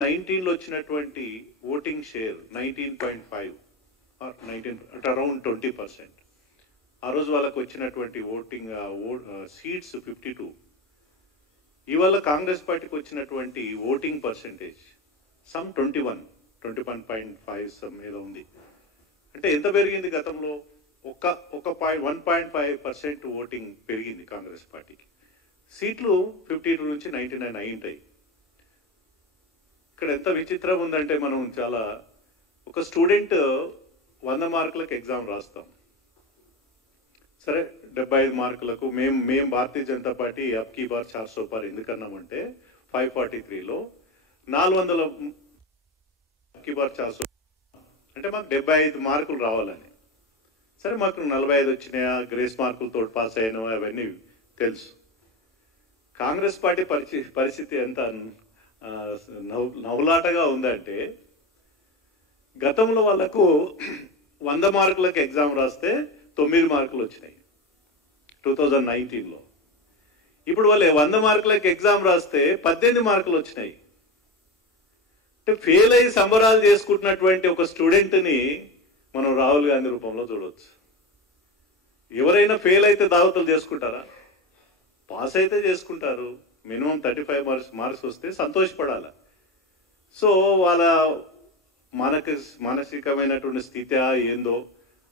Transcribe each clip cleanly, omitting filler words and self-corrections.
19లో వచ్చినటువంటి voting share 19.5 are 19 అంటే around 20%. ఆ రోజు వాళ్ళకు వచ్చినటువంటి ఓటింగ్ సీట్స్ 52. ఇవాళ కాంగ్రెస్ పార్టీకి వచ్చినటువంటి ఓటింగ్ పర్సెంటేజ్ సమ్ 21.5 సమ్ ఏదో ఉంది. అంటే ఎంత పెరిగింది? గతంలో ఒక 1.5% ఓటింగ్ పెరిగింది కాంగ్రెస్ పార్టీకి. సీట్లు 52 నుంచి 99 అయ్యింటాయి. ఇక్కడ ఎంత విచిత్రం ఉందంటే, మనం చాలా ఒక స్టూడెంట్ 100 మార్కులకు ఎగ్జామ్ రాస్తాం, సరే 75 మార్కులకు మేము భారతీయ జనతా పార్టీ అబ్కీ బార్ 400 పార్ ఎందుకన్నామంటే 543లో 400 అబ్కీ బార్ 400 అంటే మాకు 75 మార్కులు రావాలని. సరే మాకు 45 వచ్చినాయా, గ్రేస్ మార్కులతో పాస్ అయినా, అవన్నీ తెలుసు. కాంగ్రెస్ పార్టీ పరిస్థితి ఎంత నవ్వులాటగా ఉందంటే, గతంలో వాళ్ళకు 100 మార్కులకు ఎగ్జామ్ రాస్తే 9 మార్కులు వచ్చినాయి 2019లో. ఇప్పుడు వాళ్ళు 100 మార్కులకు ఎగ్జామ్ రాస్తే 18 మార్కులు వచ్చినాయి. అంటే ఫెయిల్ అయ్యి సంబరాలు చేసుకుంటున్నటువంటి ఒక స్టూడెంట్ని మనం రాహుల్ గాంధీ రూపంలో చూడవచ్చు. ఎవరైనా ఫెయిల్ అయితే దావతులు చేసుకుంటారా? పాస్ అయితే చేసుకుంటారు. మినిమం 35 మార్క్స్ వస్తే సంతోషపడాలి. సో వాళ్ళ మానసికమైనటువంటి స్థితి ఏందో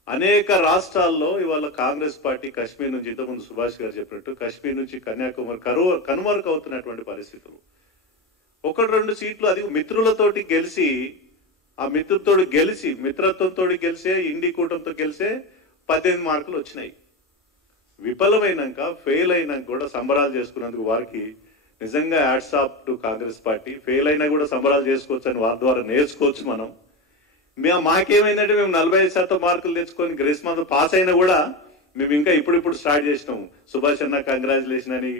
అనేక రాష్ట్రాల్లో ఇవాళ కాంగ్రెస్ పార్టీ కాశ్మీర్ నుంచి, ఇంతకుముందు సుభాష్ గారు చెప్పినట్టు కాశ్మీర్ నుంచి కన్యాకుమారి కనుమరుగు అవుతున్నటువంటి పరిస్థితులు. 1-2 సీట్లు అది మిత్రులతోటి గెలిచి, ఆ మిత్రత్వంతో గెలిసే ఇండి కూటమితో గెలిసే 18 మార్కులు వచ్చినాయి. విఫలమైనాక, ఫెయిల్ అయినాక కూడా సంబరాలు చేసుకున్నందుకు వారికి నిజంగా hats off to Congress party. Fail అయినా కూడా సంబరాలు చేసుకోవచ్చు అని వారి ద్వారా నేర్చుకోవచ్చు మనం. మాకేమైందంటే, మేము 45% మార్కులు తెచ్చుకొని గ్రేస్ మార్కులు పాస్ అయినా కూడా మేము ఇంకా ఇప్పుడు స్టార్ట్ చేసినాము. సుభాష్ అన్న కంగ్రాచులేషన్ అని,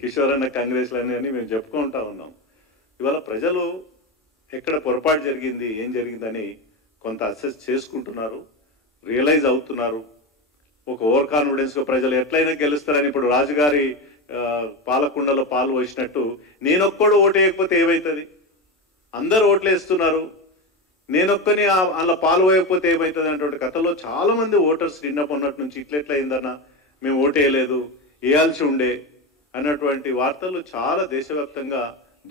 కిషోర్ అన్న కంగ్రాచులేషన్ అని మేము చెప్పుకుంటా ఉన్నాం. ఇవాళ ప్రజలు ఎక్కడ పొరపాటు జరిగింది, ఏం జరిగిందని కొంత అసెస్ చేసుకుంటున్నారు, రియలైజ్ అవుతున్నారు. ఒక ఓవర్ కాన్ఫిడెన్స్ గా ప్రజలు ఎట్లయినా గెలుస్తారని, ఇప్పుడు రాజుగారి పాలకుండలో పాలు పోసినట్టు, నేనొక్కడు ఓటు వేయకపోతే ఏమవుతుంది? అందరు ఓట్లు వేస్తున్నారు, నేనొక్కని అలా పాలు పోయకపోతే ఏమవుతుంది అన్నటువంటి కథలో చాలా మంది ఓటర్స్ నిన్నప్పటి నుంచి ఇట్లెట్లా అయిందన్నా, మేము ఓటు వేయలేదు, వేయాల్సి ఉండే అన్నటువంటి వార్తలు చాలా దేశవ్యాప్తంగా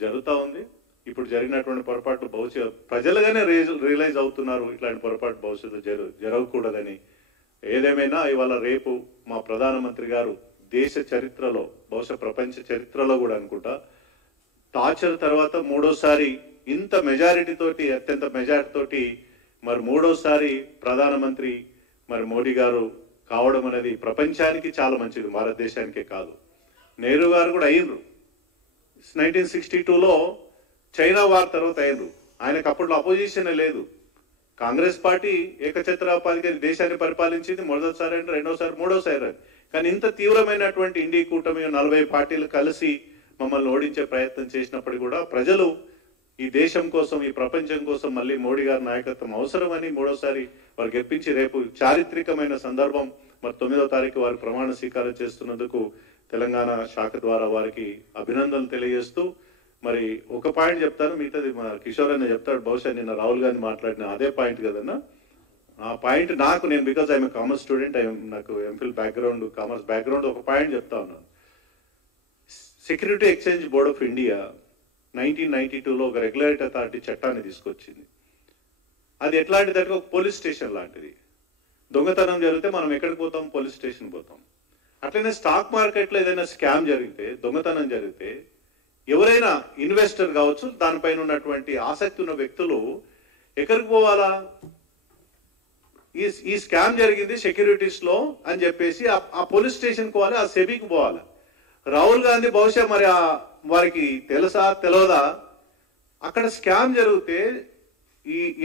జరుగుతూ ఉంది. ఇప్పుడు జరిగినటువంటి పొరపాటు ప్రజలుగానే రియలైజ్ అవుతున్నారు, ఇట్లాంటి పొరపాటు భవిష్యత్తు జరగకూడదని. ఏదేమైనా ఇవాళ రేపు మా ప్రధానమంత్రి గారు దేశ చరిత్రలో, బహుశా ప్రపంచ చరిత్రలో కూడా అనుకుంటా, టార్చర్ తర్వాత మూడోసారి ఇంత మెజారిటీ తోటి, అత్యంత మెజారిటీ తోటి మరి మూడోసారి ప్రధానమంత్రి మరి మోడీ గారు కావడం అనేది ప్రపంచానికి చాలా మంచిది, భారతదేశానికే కాదు. నెహ్రూ గారు కూడా అయ్యిండ్రు 1962లో, చైనా వార్ తర్వాత అయ్యిండ్రు. ఆయనకు అప్పట్లో అపోజిషన్ లేదు. కాంగ్రెస్ పార్టీ ఏకఛత్రాధిపతిగా దేశాన్ని పరిపాలించింది, మొదటిసారి అంటే, రెండోసారి, మూడోసారి. కానీ ఇంత తీవ్రమైనటువంటి ఇండి కూటమి 40 పార్టీలు కలిసి మమ్మల్ని ఓడించే ప్రయత్నం చేసినప్పుడు కూడా ప్రజలు ఈ దేశం కోసం, ఈ ప్రపంచం కోసం మళ్ళీ మోడీ గారి నాయకత్వం అవసరమని మూడోసారి వారు గెలిపించి, రేపు చారిత్రకమైన సందర్భం, మరి 9వ తారీఖు వారు ప్రమాణ స్వీకారం చేస్తున్నందుకు తెలంగాణ శాఖ ద్వారా వారికి అభినందనలు తెలియజేస్తూ, మరి ఒక పాయింట్ చెప్తాను, మిగతాది మన కిషోర్ అన్న చెప్తాడు. బహుశా నిన్న రాహుల్ గాంధీ మాట్లాడిన అదే పాయింట్ కదన్నా. ఆ పాయింట్ నేను బికాజ్ ఐఎమ్ కామర్స్ స్టూడెంట్, నాకు ఎంఫిల్ బ్యాక్గ్రౌండ్, కామర్స్ బ్యాక్గ్రౌండ్, ఒక పాయింట్ చెప్తా ఉన్నాను. Security exchange board of India 1992లో ఒక రెగ్యులేటరీ అథారిటీ చట్టాన్ని తీసుకొచ్చింది. అది ఎట్లాంటిదంటే ఒక పోలీస్ స్టేషన్ లాంటిది. దొంగతనం జరిగితే మనం ఎక్కడికి పోతాం? పోలీస్ స్టేషన్ పోతాం. అట్లనే స్టాక్ మార్కెట్లో ఏదైనా స్కామ్ జరిగితే, దొంగతనం జరిగితే, ఎవరైనా ఇన్వెస్టర్ కావచ్చు, దానిపైన ఉన్నటువంటి ఆసక్తి ఉన్న వ్యక్తులు ఎక్కడికి పోవాలా? ఈ స్కామ్ జరిగింది సెక్యూరిటీస్ లో అని చెప్పేసి ఆ పోలీస్ స్టేషన్కి పోవాలి, ఆ సెబీకి పోవాలి. రాహుల్ గాంధీ బహుశా మరి వారికి తెలుసా తెలియదా, అక్కడ స్కామ్ జరిగితే,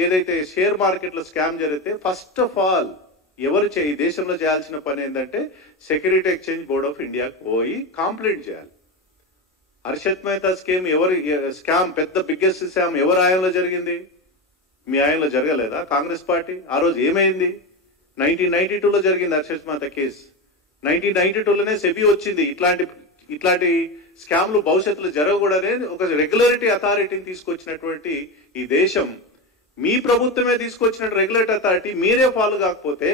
ఏదైతే షేర్ మార్కెట్లో స్కామ్ జరిగితే, ఫస్ట్ ఆఫ్ ఆల్ ఈ దేశంలో చేయాల్సిన పని ఏంటంటే సెక్యూరిటీ ఎక్స్చేంజ్ బోర్డ్ ఆఫ్ ఇండియాకి పోయి కంప్లైంట్ చేయాలి. హర్షత్ మెహతా స్కామ్ పెద్ద బిగ్గెస్ట్ స్కామ్ ఎవరి ఆయంలో జరిగింది? మీ ఆయంలో జరగలేదా? కాంగ్రెస్ పార్టీ ఆ రోజు ఏమైంది? 1992లో జరిగింది హర్షత్ మెహతా కేసు. 1992లోనే సెబీ వచ్చింది. ఇట్లాంటి స్కామ్లు భవిష్యత్తులో జరగకూడదని ఒక రెగ్యులేటరీ అథారిటీని తీసుకొచ్చినటువంటి ఈ దేశం, మీ ప్రభుత్వమే తీసుకొచ్చిన రెగ్యులేటరీ అథారిటీ మీరే ఫాలో కాకపోతే